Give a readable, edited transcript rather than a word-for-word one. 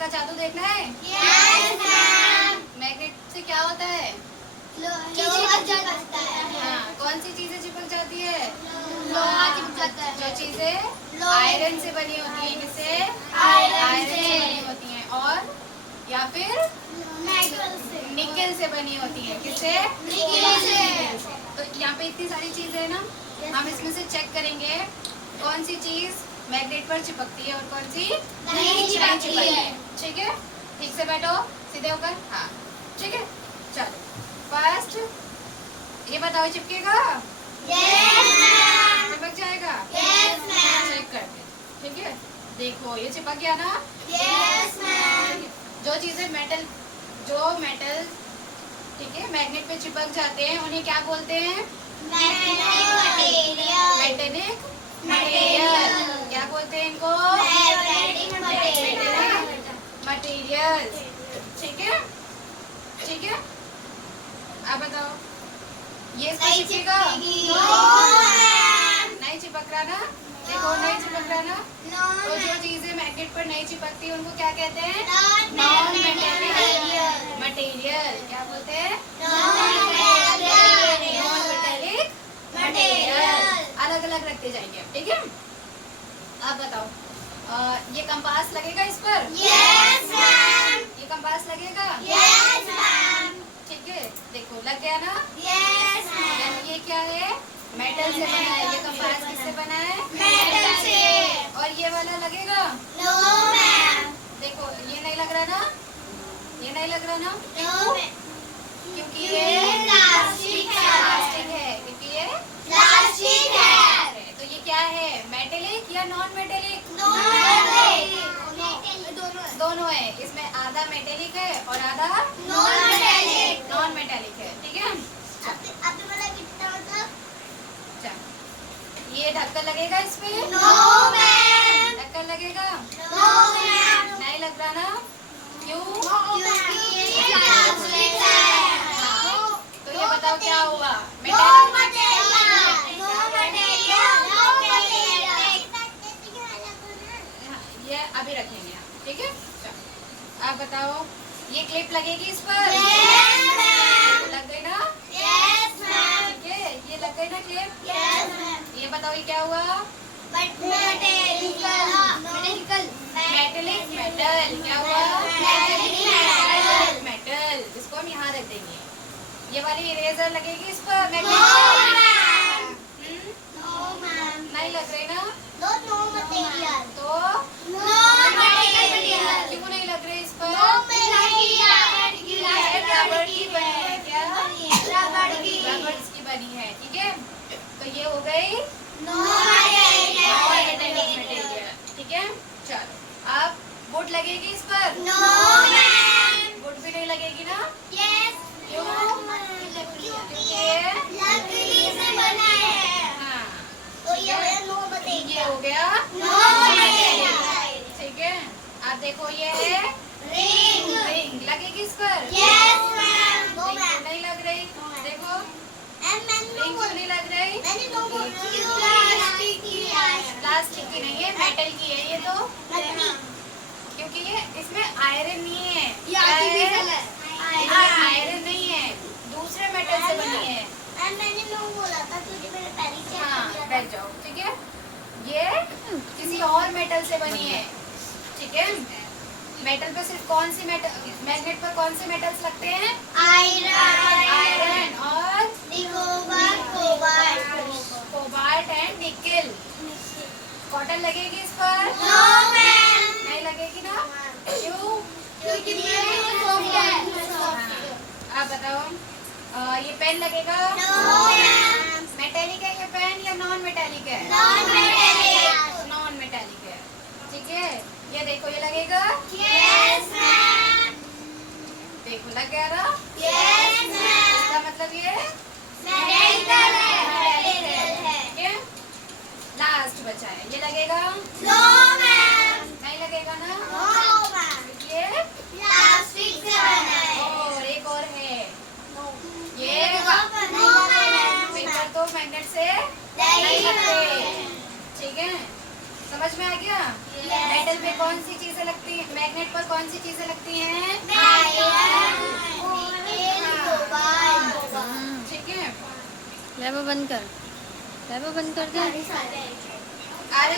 का जादू देखना है? Yes ma'am. मैग्नेट से क्या होता है? चिपक जाता है। हाँ, कौन सी चीजें चिपक जाती है? लोहा चिपक जाता है। जो चीजें आयरन से बनी होती है, किससे? आयरन से बनी होती हैं, और या फिर निकेल से बनी होती है, किससे? निकेल से। तो यहाँ पे इतनी सारी चीजें है ना, हम इसमें से चेक करेंगे कौन सी चीज मैग्नेट पर चिपकती है और कौन सी नहीं चिपकती है। ठीक है, ठीक से बैठो, सीधे होकर। हाँ, ठीक है, चलो फर्स्ट ये बताओ, चिपकेगा? Yes ma'am. चिपक जाएगा? Yes ma'am. चेक करते हैं, ठीक है। देखो ये चिपक गया ना? Yes ma'am. जो चीजें मेटल ठीक है मैग्नेट पे चिपक जाते हैं उन्हें क्या बोलते हैं? Magnetic material. क्या बोलते हैं इनको? मटेरियल। ठीक है, ठीक है। अब बताओ ये इसको चिपकेगा? नहीं चिपक रहा ना? देखो नहीं चिपक रहा ना? तो जो चीजें मैग्नेट पर नहीं चिपकती उनको क्या कहते हैं? Non metallic material. क्या बोलते हैं? Non metallic material. अलग अलग रखते जाएंगे, ठीक है। अब बताओ ये कंपास लगेगा इस पर? Yes ma'am. ये कंपास लगेगा? Yes ma'am. ठीक है, देखो लग गया ना? Yes ma'am. यानी ये क्या है? मेटल से बना है। ये कंपास किससे बना है? मेटल से। और ये वाला लगेगा? No ma'am. देखो ये नहीं लग रहा ना? ये नहीं लग रहा ना? नो क्योंकि ये प्लास्टिक है। प्लास्टिक है, क्योंकि ये प्लास्टिक है। तो ये क्या है? मेटेलिक या नॉन मेटेलिक? दोनों है। इसमें आधा मेटेलिक है और आधा नॉन मेटेलिक है, ठीक है। चल, ये ढक्कन लगेगा इसमें? ढक्कन लगेगा? नहीं लग रहा ना? क्यों? तो ये बताओ क्या हुआ? ये अभी रखेंगे, ठीक है। चल, आप बताओ ये क्लिप लगेगी इस पर? लग गई ना? ठीक है, ये लग गई ना क्लिप? ये बताओ ये क्या हुआ? Metallic metal. क्या हुआ? मेटल। इसको हम यहाँ रख देंगे। ये वाली इरेजर लगेगी इस पर? नहीं लग रही ना? तो क्यों नहीं लग रही इस पर? रबड़ की बनी है। क्या? रबड़ इसकी बनी है, ठीक है। तो ये हो गई ठीक है। चलो अब वुड लगेगी इस पर? वुड भी नहीं लगेगी ना? क्यों? ये हो गया ठीक है। अब देखो ये है रिंग लगेगी इस पर? नहीं लग रही। देखो रिंग क्यों नहीं लग रही? प्लास्टिक की नहीं है, मेटल की है ये तो। क्योंकि ये इसमें आयरन नहीं है। आयरन नहीं है, दूसरे मेटल से बनी है। हाँ बैठ जाओ, ठीक है। ये किसी और मेटल से बनी है, ठीक है। मेटल पे सिर्फ कौन सी मेटल, मैग्नेट पर कौन से मेटल्स लगते हैं? आयरन और कोबाल्ट एंड निकेल। कॉटन लगेगी इस पर? नहीं लगेगी ना? क्यों? आप बताओ ये पेन लगेगा? मेटेलिक है ये पेन या नॉन मेटेलिक है? नॉन मेटेलिक है, ठीक है। ये देखो ये लगेगा? देखो लग गया ना? इसका मतलब ये ठीक है। लास्ट बचा है, ये लगेगा? नहीं लगेगा ना? ये और एक और है ये पेपर तो मैग्नेट से नहीं लगते, ठीक है। समझ में आ गया? मेटल पे कौन सी चीज चीजें लगती हैं? मैग्नेट पर कौन सी चीजें लगती हैं? ठीक है। लैब बंद कर दे। आर